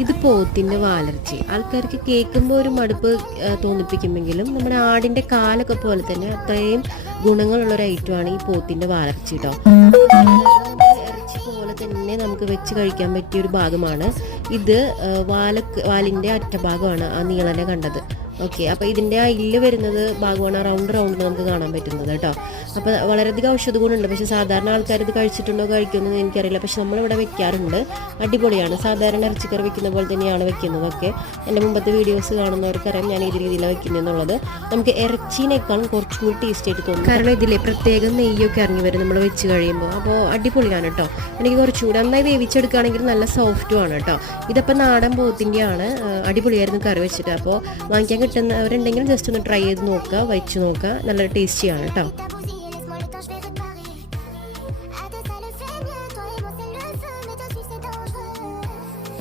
ഇത് പോത്തിൻ്റെ വാലർച്ചി. ആൾക്കാർക്ക് കേൾക്കുമ്പോൾ ഒരു മടുപ്പ് തോന്നിപ്പിക്കുമെങ്കിലും നമ്മുടെ ആടിൻ്റെ കാലൊക്കെ പോലെ തന്നെ അത്രയും ഗുണങ്ങളുള്ളൊരു ഐറ്റമാണ് ഈ പോത്തിൻ്റെ വാലർച്ചി കേട്ടോ. ഇറച്ചി പോലെ തന്നെ നമുക്ക് വെച്ച് കഴിക്കാൻ പറ്റിയ ഒരു ഭാഗമാണ് ഇത്. വാലിൻ്റെ അറ്റഭാഗമാണ് ആ നീളനെ കണ്ടത്. ഓക്കെ, അപ്പോൾ ഇതിൻ്റെ ആ ഇല്ല് വരുന്നത് ഭാഗമാണ് റൗണ്ട് നമുക്ക് കാണാൻ പറ്റുന്നത് കേട്ടോ. അപ്പോൾ വളരെയധികം ഔഷധ ഗുണമുണ്ട്. പക്ഷേ സാധാരണ ആൾക്കാർ ഇത് കഴിച്ചിട്ടുണ്ടോ കഴിക്കുമെന്ന് എനിക്കറിയില്ല. പക്ഷെ നമ്മളിവിടെ വെക്കാറുണ്ട്. അടിപൊളിയാണ്. സാധാരണ ഇറച്ചിക്കറി വെക്കുന്ന പോലെ തന്നെയാണ് വെക്കുന്നതൊക്കെ. എൻ്റെ മുമ്പത്തെ വീഡിയോസ് കാണുന്നവർക്കറിയാം ഞാൻ ഏത് രീതിയിലാണ് വെക്കുന്നതെന്നുള്ളത്. നമുക്ക് ഇറച്ചീനേക്കാളും കുറച്ചും കൂടി ടേസ്റ്റ് ആയിട്ട് തോന്നും. കാരണം ഇതിലെ പ്രത്യേകം നെയ്യൊക്കെ ഇറങ്ങി വരും നമ്മൾ വെച്ച് കഴിയുമ്പോൾ. അപ്പോൾ അടിപൊളിയാണ് കേട്ടോ. എനിക്ക് കുറച്ചുകൂടി നന്നായി വേവിച്ചെടുക്കുകയാണെങ്കിൽ നല്ല സോഫ്റ്റുമാണ് കേട്ടോ. ഇതപ്പോൾ നാടൻ പോത്തിൻ്റെയാണ്. അടിപൊളിയായിരുന്നു കറി വെച്ചിട്ട്. അപ്പോൾ വാങ്ങിക്കാൻ കിട്ടുന്നവരുണ്ടെങ്കിൽ ജസ്റ്റ് ഒന്ന് ട്രൈ ചെയ്ത് നോക്കുക, വെച്ച് നോക്കുക. നല്ല ടേസ്റ്റിയാണ് കേട്ടോ.